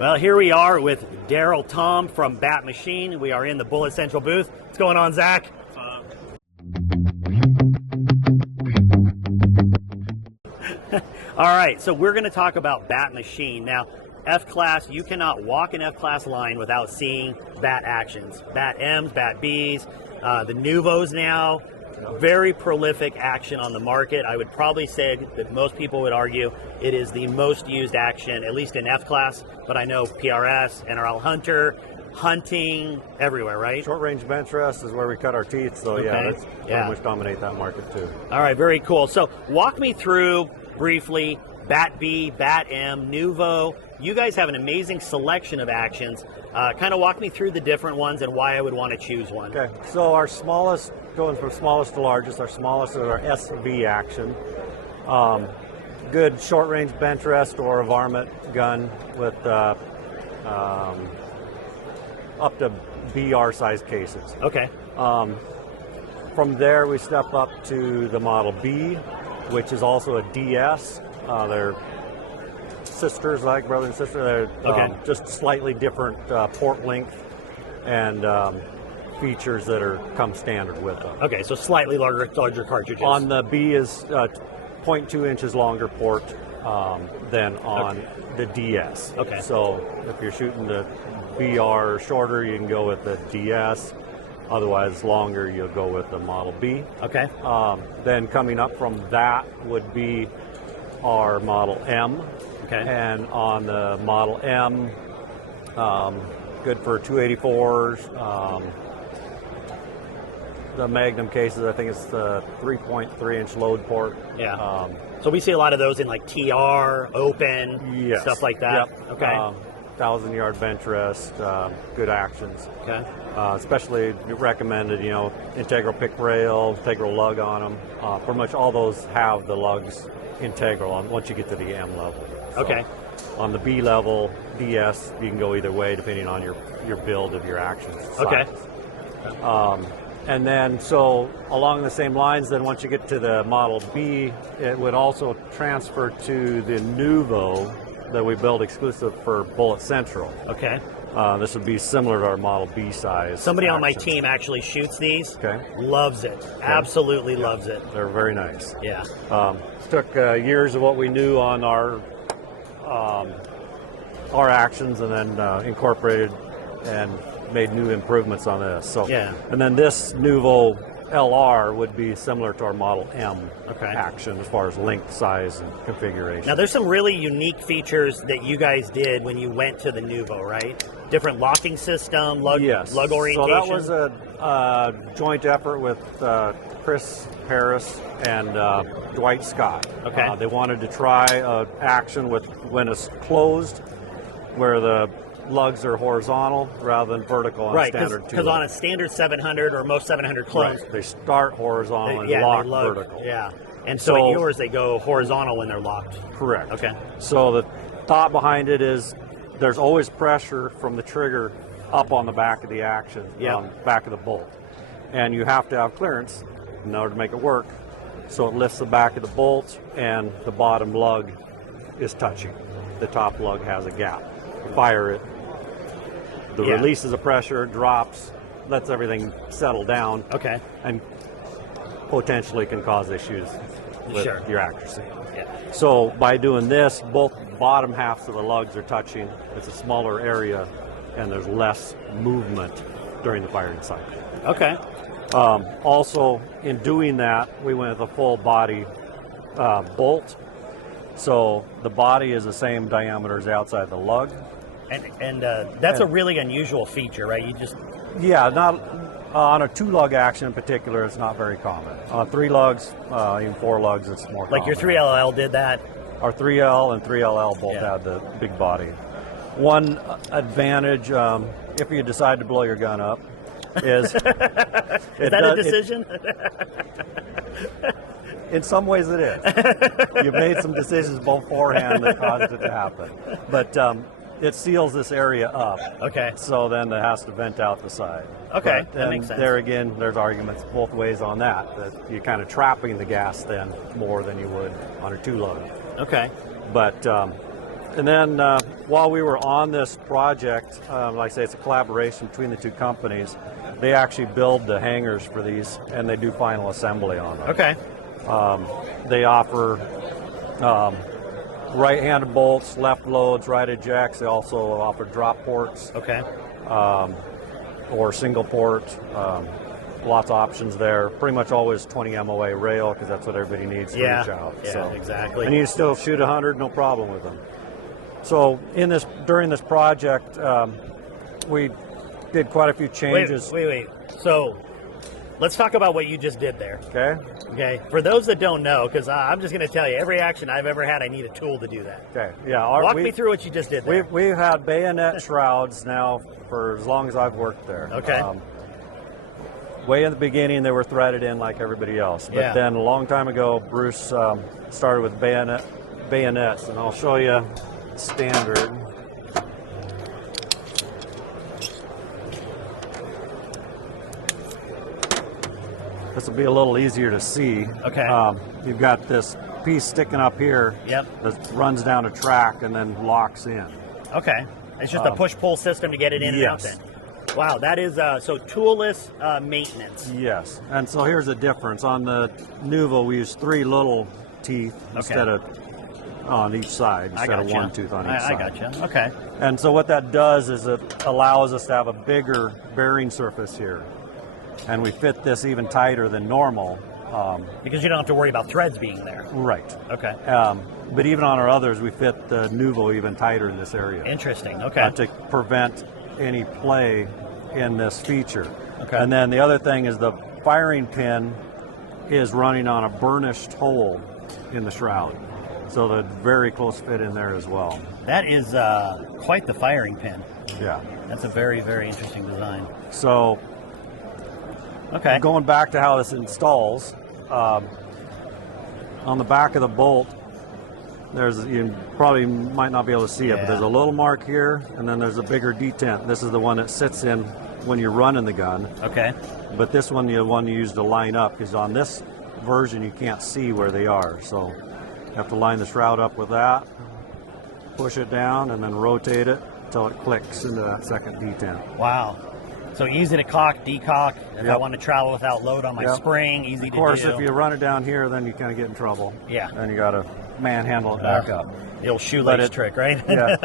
Well, here we are with Daryl Tom from Bat Machine. We are in the Bullet Central booth. What's going on, Zach? All right, so we're going to talk about Bat Machine. Now, F-Class, you cannot walk an F-Class line without seeing Bat actions. Bat M's, Bat B's, the Nuvos now. Very prolific action on the market. I would probably say that most people would argue it is the most used action, at least in F-Class, but I know PRS, NRL Hunter, hunting, everywhere, right? Short range bench rest is where we cut our teeth, so Okay. yeah, that's pretty much dominate that market too. All right, very cool. So walk me through briefly Bat B, Bat M, Nuvo. You guys have an amazing selection of actions. Kind of walk me through the different ones and why I would want to choose one. Okay, so our smallest, going from smallest to largest, our smallest is our SV action. Good short range bench rest or a varmint gun with up to BR size cases. Okay. From there we step up to the Model B, which is also a DS. They're sisters, like brother and sister. They're just slightly different port length and features that come standard with them. Okay, so slightly larger cartridges. On the B is 0.2 inches longer port than on the DS. Okay. So if you're shooting the BR shorter, you can go with the DS. Otherwise, longer, you'll go with the Model B. Okay. Then coming up from that would be our Model M. Okay. And on the Model M, good for 284s. The Magnum cases, I think it's the 3.3 inch load port. Yeah. So we see a lot of those in like TR, open, Yes. stuff like that. Yep. Okay. 1,000-yard bench rest, good actions. Okay. Especially recommended, integral pick rail, integral lug on them. Pretty much all those have the lugs integral once you get to the M level. So Okay. On the B level, DS, you can go either way depending on your build of your actions. Okay. And then, so along the same lines, then once you get to the Model B, it would also transfer to the Nuvo that we build exclusive for Bullet Central. Okay. This would be similar to our Model B size. Somebody on my action. team actually shoots these. Okay. Loves it. Absolutely loves it. They're very nice. Yeah. Took years of what we knew on our actions and then incorporated and made new improvements on this. So Yeah. And then this Nuvo LR would be similar to our Model M Okay. action as far as length, size, and configuration. Now there's some really unique features that you guys did when you went to the Nuvo, right? Different locking system, lug orientation. So that was a joint effort with Chris Harris and Dwight Scott. Okay. They wanted to try action with when it's closed, where the lugs are horizontal rather than vertical on right, standard because on a standard 700 or most 700 clones, They start horizontal and they lock lug, vertical. Yeah, and so in yours they go horizontal when they're locked. Correct. Okay. So the thought behind it is there's always pressure from the trigger up on the back of the action, back of the bolt. And you have to have clearance in order to make it work. So it lifts the back of the bolt and the bottom lug is touching. The top lug has a gap. You fire it, the releases of pressure, drops, lets everything settle down. Okay. And potentially can cause issues with Sure. your accuracy. Yeah. So by doing this, both bottom halves of the lugs are touching. It's a smaller area, and there's less movement during the firing cycle. Okay. Also, in doing that, we went with a full body bolt. So the body is the same diameter as the outside of the lug. And that's a really unusual feature, right? You just Not on a 2-lug action in particular. It's not very common. 3 lugs, even 4 lugs, it's more like common. your 3LL did that. Our 3L and 3LL both had the big body. One advantage, if you decide to blow your gun up, is Is that a decision? In some ways it is. You've made some decisions beforehand that caused it to happen. But it seals this area up. Okay. So then it has to vent out the side. Okay, But, that makes sense. There again, there's arguments both ways on that you're kind of trapping the gas then more than you would on a 2-lug. Okay. But And then while we were on this project, like I say, it's a collaboration between the two companies. They actually build the hangers for these, and they do final assembly on them. Okay. They offer right-handed bolts, left loads, right ejects. They also offer drop ports. Okay. Or single port. Lots of options there. Pretty much always 20 MOA rail because that's what everybody needs to reach out. Yeah, so. exactly. And you still shoot 100, no problem with them. So during this project, we did quite a few changes. Wait. So let's talk about what you just did there. Okay. Okay. For those that don't know, because I'm just going to tell you, every action I've ever had, I need a tool to do that. Okay. Yeah. Walk me through what you just did there. We've had bayonet shrouds now for as long as I've worked there. Okay. Way in the beginning, they were threaded in like everybody else. But then a long time ago, Bruce started with bayonets, and I'll show you standard. This will be a little easier to see. Okay. You've got this piece sticking up here. Yep. That runs down a track and then locks in. Okay. It's just a push-pull system to get it in and out yes. then. Wow, that is so toolless maintenance. Yes, and so here's the difference. On the Nuvo, we use 3 little teeth instead of on each side, instead of 1 tooth on each side. I gotcha. Okay. And so what that does is it allows us to have a bigger bearing surface here. And we fit this even tighter than normal. Because you don't have to worry about threads being there. Right. Okay. But even on our others, we fit the Nuvo even tighter in this area. Interesting. Okay. To prevent any play in this feature. Okay. And then the other thing is the firing pin is running on a burnished hole in the shroud. So the very close fit in there as well. That is quite the firing pin. Yeah. That's a very, very interesting design. So going back to how this installs, on the back of the bolt, you probably might not be able to see it, but there's a little mark here, and then there's a bigger detent. This is the one that sits in when you're running the gun. Okay. But this one, the one you use to line up, because on this version you can't see where they are. So you have to line the shroud up with that, push it down, and then rotate it until it clicks into that second detent. Wow. So easy to cock, decock. If I want to travel without load on my spring, easy to do. Of course, if you run it down here, then you kind of get in trouble. Yeah. Then you got to manhandle it back up. The old shoelace trick, right? Yeah.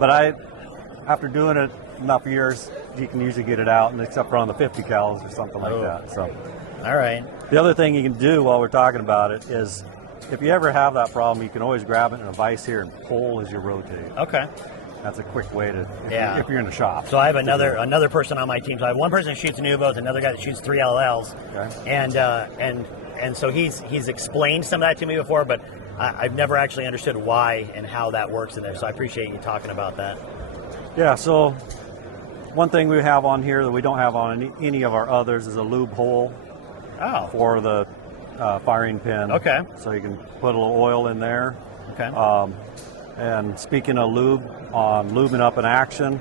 But after doing it enough years, you can usually get it out, and except for on the 50 cals or something like that. So. All right. The other thing you can do while we're talking about it is, if you ever have that problem, you can always grab it in a vise here and pull as you rotate. Okay. That's a quick way to, if you're in the shop. So I have another person on my team. So I have one person that shoots Nuvos, another guy that shoots 3LLs, and so he's explained some of that to me before, but I've never actually understood why and how that works in there. So I appreciate you talking about that. Yeah. So one thing we have on here that we don't have on any of our others is a lube hole. Oh. For the firing pin. Okay. So you can put a little oil in there. Okay. And speaking of lube, on lubing up an action,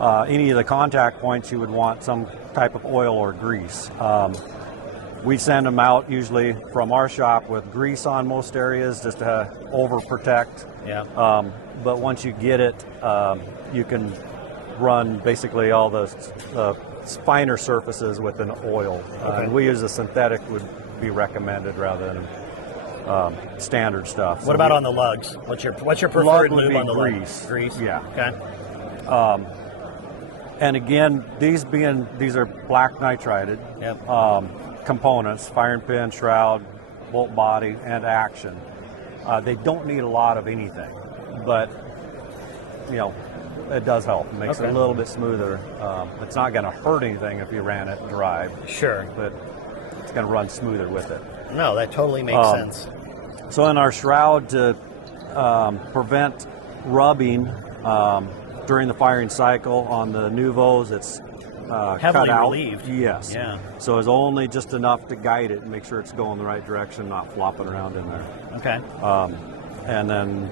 any of the contact points you would want some type of oil or grease. We send them out usually from our shop with grease on most areas just to overprotect. Yeah. But once you get it, you can run basically all the finer surfaces with an oil. And we use a synthetic would be recommended rather than standard stuff. What about on the lugs? What's your preferred lube on the grease? Grease. Yeah. Okay. And again, these are black nitrided components: firing pin, shroud, bolt body, and action. They don't need a lot of anything, but it does help. It makes it a little bit smoother. It's not going to hurt anything if you ran it dry. Sure. But it's going to run smoother with it. No, that totally makes sense. So in our shroud, to prevent rubbing during the firing cycle on the Nuvos, it's heavily cut out. relieved. Yes. Yeah. So it's only just enough to guide it and make sure it's going the right direction, not flopping around in there. Okay. And then,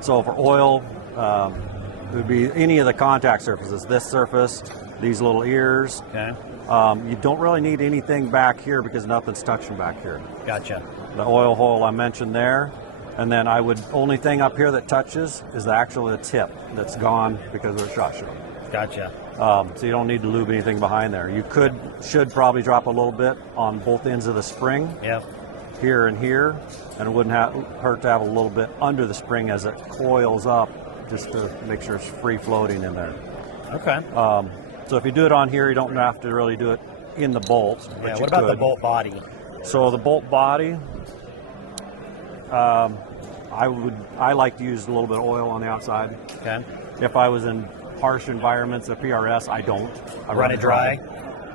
so for oil, it would be any of the contact surfaces. This surface, these little ears. Okay. You don't really need anything back here because nothing's touching back here. Gotcha. The oil hole I mentioned there, And then only thing up here that touches is the tip that's gone because of the shot show. Gotcha. So you don't need to lube anything behind there. You should probably drop a little bit on both ends of the spring. Yeah. Here and here, and it wouldn't hurt to have a little bit under the spring as it coils up, just to make sure it's free floating in there. Okay. So if you do it on here, you don't have to really do it in the bolt. Yeah. What about the bolt body? So the bolt body, I like to use a little bit of oil on the outside. Okay. If I was in harsh environments of PRS, I don't. I run it dry.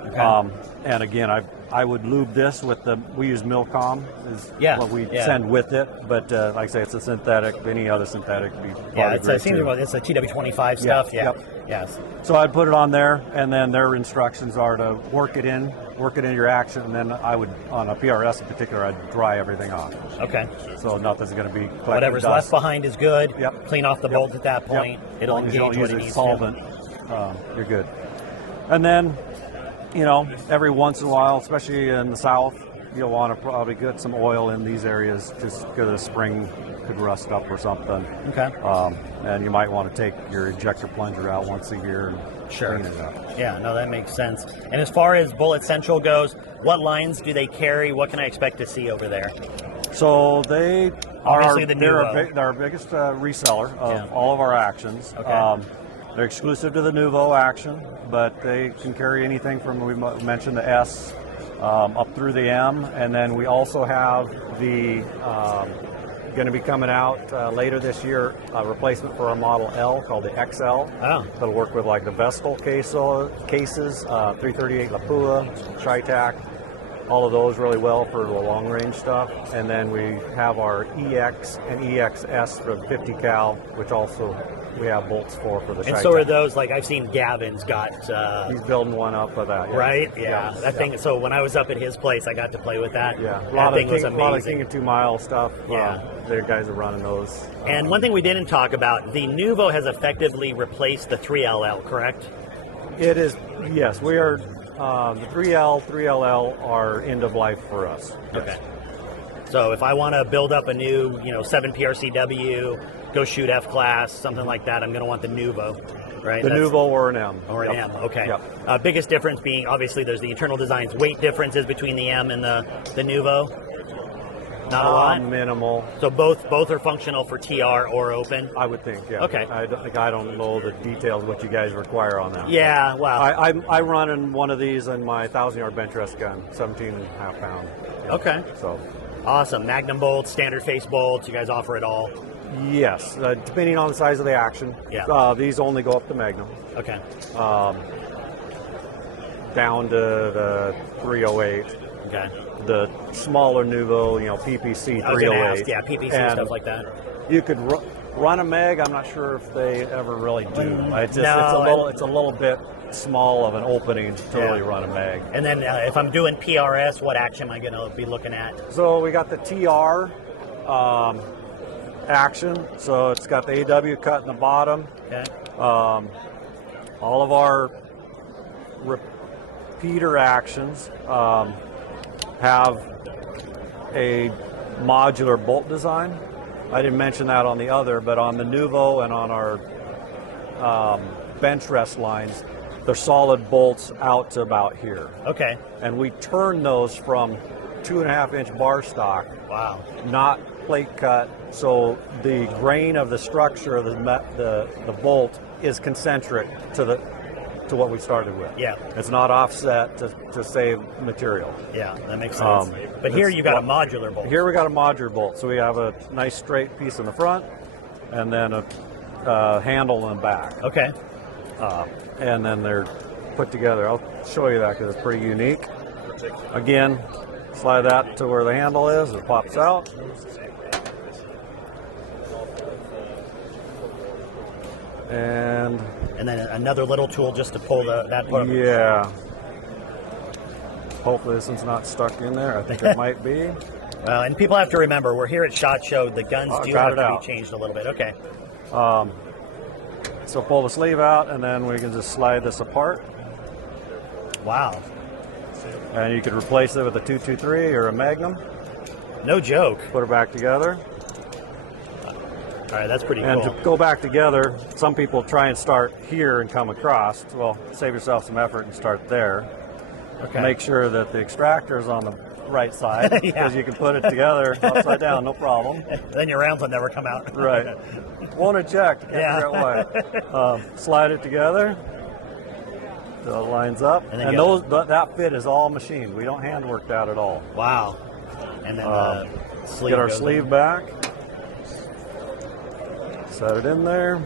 Okay. And again, I would lube this with we use Milcom is what we send with it, but like I say, it's a synthetic. Any other synthetic would be it's a TW25 stuff. Yeah. Yep. Yes. So I'd put it on there, and then their instructions are to work it in your action, and then I would, on a PRS in particular, I'd dry everything off. Okay. So nothing's going to be collecting whatever's dust. left behind is good. Yep. Clean off the bolt at that point. Yep. It'll As long as you engage don't what use it a needs solvent, you're good. And then, every once in a while, especially in the south, you'll want to probably get some oil in these areas just because the spring could rust up or something. Okay. And you might want to take your injector plunger out once a year and clean it up. Yeah, no, that makes sense. And as far as Bullet Central goes, what lines do they carry? What can I expect to see over there? So they Obviously are the they're Nuvo. our biggest reseller of all of our actions. Okay. They're exclusive to the Nuvo action, but they can carry anything from, we mentioned, the S up through the M, and then we also have the going to be coming out later this year, a replacement for our Model L called the XL. Oh. That'll work with like the Vestal cases, 338 Lapua, Tri-Tac, all of those really well for the long range stuff. And then we have our EX and EXS for the 50 cal, which also we have bolts for the And Tri-Tac. so are those, like I've seen Gavin's got. He's building one up of that. Yeah. Right? Yeah. That thing. So when I was up at his place, I got to play with that. Yeah. That thing was A lot of amazing. King of 2 Mile stuff. Yeah. Their guys are running those. And one thing we didn't talk about, the Nuvo has effectively replaced the 3LL, correct? It is, yes. We are, the 3L, 3LL are end of life for us. Yes. Okay. So if I want to build up a new, 7 PRCW, go shoot F-Class, something like that, I'm going to want the Nuvo, right? The Nuvo or an M. Or an M, okay. Yep. Biggest difference being, obviously, there's the internal designs, weight differences between the M and the Nuvo. Not a lot? Minimal. So both are functional for TR or open? I would think, yeah. Okay. I don't know the details, what you guys require on that. Yeah, well. I run in one of these in my 1,000-yard bench rest gun, 17.5 pound. Yeah. Okay. So. Awesome. Magnum bolts, standard face bolts, you guys offer it all? Yes, depending on the size of the action. Yeah. These only go up to Magnum. Okay. Down to the 308. Okay. The smaller Nuvo, PPC 308. I was going to ask, yeah, PPC and stuff like that. You could run a Meg. I'm not sure if they ever really do. It's a little bit small of an opening to really run a Meg. And then if I'm doing PRS, what action am I going to be looking at? So we got the TR action. So it's got the AW cut in the bottom. Okay. All of our repeater actions have a modular bolt design. I didn't mention that on the other, but on the Nuvo and on our bench rest lines, they're solid bolts out to about here. Okay. And we turn those from 2.5-inch bar stock. Wow. Not plate cut, so the grain of the structure of the bolt is concentric to what we started with. Yeah. It's not offset to save material. Yeah, that makes sense. But here you got a modular bolt. Here we got a modular bolt. So we have a nice straight piece in the front and then a handle in the back. Okay. And then they're put together. I'll show you that because it's pretty unique. Again, slide that to where the handle is. It pops out. And then another little tool just to pull that part. Yeah. Hopefully this one's not stuck in there. I think it might be. And people have to remember, we're here at SHOT Show. The guns do have to be changed a little bit. Okay. So pull the sleeve out, and then we can just slide this apart. Wow. And you could replace it with a 223 or a Magnum. No joke. Put it back together. All right, that's pretty And cool. to go back together, some people try and start here and come across. Well, save yourself some effort and start there. Okay. Make sure that the extractor is on the right side, Yeah. because you can put it together upside down, no problem. Then your rounds will never come out. Right. Won't eject. Can't Yeah. figure out why. Slide it together. So it lines up. And then And you that fit is all machined. We don't handwork that at all. Wow. And then the sleeve Get our goes sleeve in. back. Set it in there.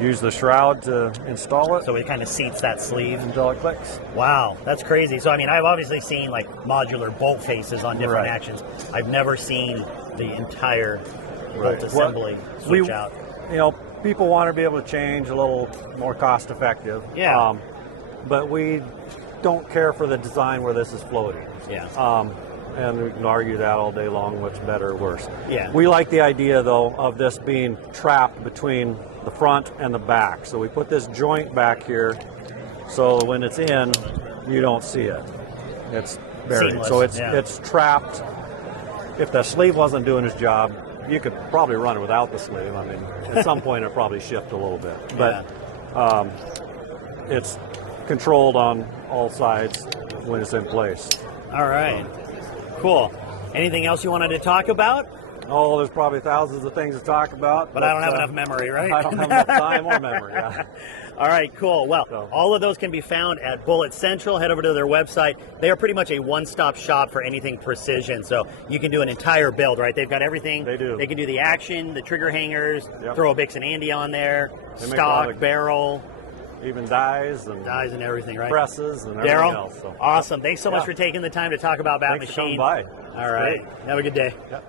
Use the shroud to install it So it kind of seats that sleeve. until it clicks. Wow, that's crazy. So I mean, I've obviously seen like modular bolt faces on different Right. actions. I've never seen the entire Right. bolt assembly switch out. You know, people want to be able to change a little more cost effective. Yeah. But we don't care for the design where this is floating. Yeah. And we can argue that all day long, what's better or worse. Yeah. We like the idea, though, of this being trapped between the front and the back. So we put this joint back here, so when it's in, you don't see it. It's buried. Seamless, So it's yeah. it's trapped. If the sleeve wasn't doing his job, you could probably run it without the sleeve. I mean, at some point it'll probably shift a little bit. But it's controlled on all sides when it's in place. All right. Cool. Anything else you wanted to talk about? Oh, there's probably thousands of things to talk about. But I don't have enough memory, right? I don't have enough time or memory. Yeah. All right, cool. Well, So- all of those can be found at Bullet Central. Head over to their website. They are pretty much a one-stop shop for anything precision. So you can do an entire build, right? They've got everything. They do. They can do the action, the trigger hangers, Yep. throw a Bix and Andy on there, They make a lot stock, of- barrel, Even dies and dies and everything, right? presses and everything Daryl, else. So. awesome. Thanks so much Yeah. for taking the time to talk about Bat Thanks for coming Machine. by. All right. Have a good day. Yep.